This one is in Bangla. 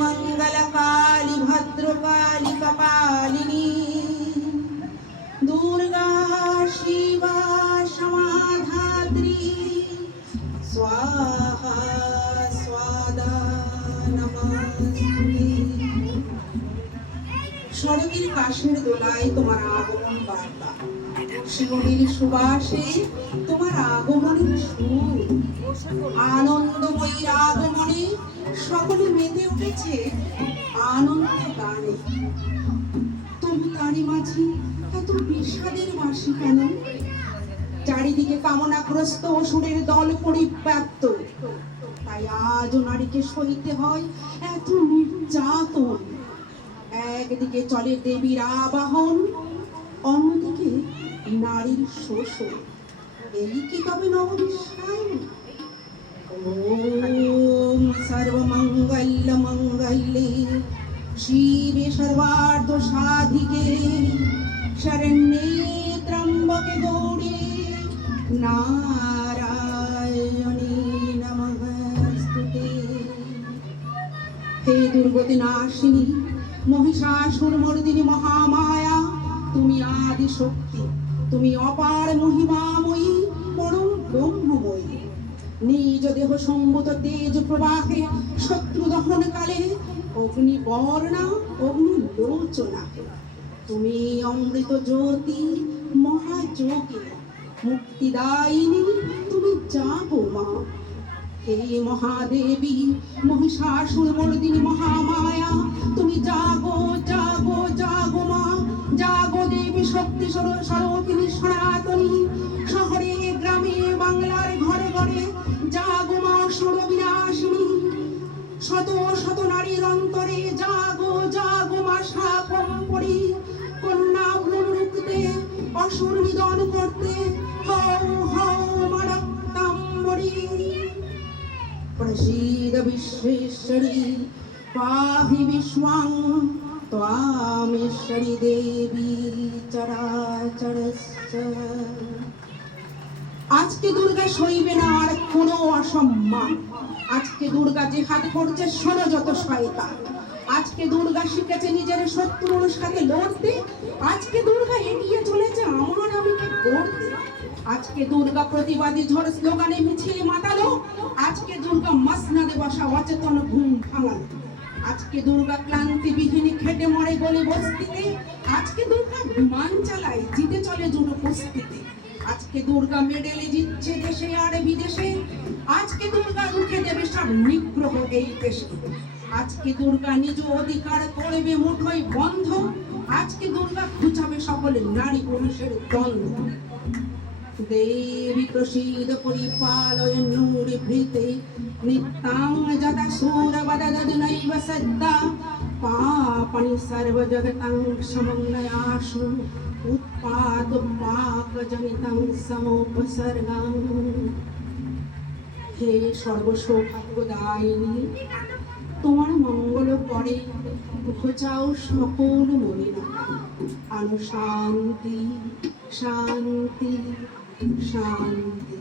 মঙ্গলকালী ভদ্রকালী কপালিনী দুর্গা শিবা সমাধাত্রী স্বাহা স্বাদা নমস্তুতে শরতের কাশের দোলায় তোমার আগমন বার্তা। শিউলির সুবাসে তোমার আগমনের সুর। আনন্দময়ীর আগমনে সকলে মেতে উঠেছে আনন্দ গানে। তবু তারই মাঝে এত বিষাদের বাসি কেন? চারিদিকে কামনাগ্রস্ত অসুরের দল পরিব্যাপ্ত। তাই আজও নারীকে সইতে হয় এত নির্যাতন। একদিকে চলে দেবীর আবাহন, অন্যদিকে নারীর শোষণ। এই কি তবে নববিশ্বায়ন সর্বমঙ্গল মঙ্গলে শিবে সর্বার্থ সাধিকে শরণ্যে ত্রম্বকে গৌরী নারায়ণী নমস্তুতে হে দুর্গতি নাশিনী মহিষাসুর মর্দিনী মহামায়া তুমি আদি শক্তি তুমি অপার মহিমাময়ী, পরম ব্রহ্মময়ী। নিজ দেহ সম্ভূত তেজ প্রবাহে শত্রু দহন কালে অগ্নি বর্ণা অগ্নি লোচনা তুমি অমৃত জ্যোতি, মহাযোগী, মুক্তিদায়িনী, তুমি যাব মা। হে মহাদেবী, মহিষাসুর মর্দিনী মহামায়া, তুমি জাগো জাগো জাগো মা। জাগো দেবী শক্তি স্বরূপ- স্বরূপিণী সনাতনী করতে হও হও মা রক্তাম্বরী प्रसीद विश्वेश्वरी पाहि विश्वां त्वामेश्वरी देवी চরাচরস্য আজকে দুর্গা সইবে না আর কোনো অসম্মান আজকে দুর্গা যে হাত করছে শোনো যত শয়তান আজকে দুর্গা শিখেছে নিজের শত্রুর সাথে লড়তে। আজকে দুর্গা এগিয়ে চলেছে আমার আমিকে গড়তে। আজকে দুর্গা প্রতিবাদী ঝড় স্লোগানে মিছিলে মাতালো। আজকে দুর্গা মাসনাদে বসা অচেতন ঘুম ভাঙালো। আজকে দুর্গা ক্লান্তি বিহীনী খেটে মরে গলি বস্তিতে। আজকে দুর্গা বিমান চালায়, জিতে চলে জুড়ো কুস্তিতে আজকে দুর্গা মেডেলে জিতছে দেশে আর বিদেশে। আজকে দুর্গা রুখে দেবে সব নিগ্রহ এই দেশে। আজকে দুর্গা নিজ অধিকার করবে মুঠোয় বন্ধ। আজকে দুর্গা খুঁচাবে সকলে নারী পুরুষের দ্বন্দ্ব। দেবী প্রসীদ পরিপালয় নূরি ভৃতে নিত্যাং যদা সুরবদদনৈব সদ্দা। পাপনি সর্বজগতাং সমন্বয়াসু উৎপাদ পাপ জনিতং সমোপসর্গাং হে সর্বসৌভাগ্যদায়িনী তোমার মঙ্গল পরে ঘোচাও সকল মনে আনু শান্তি শান্তি শান্তি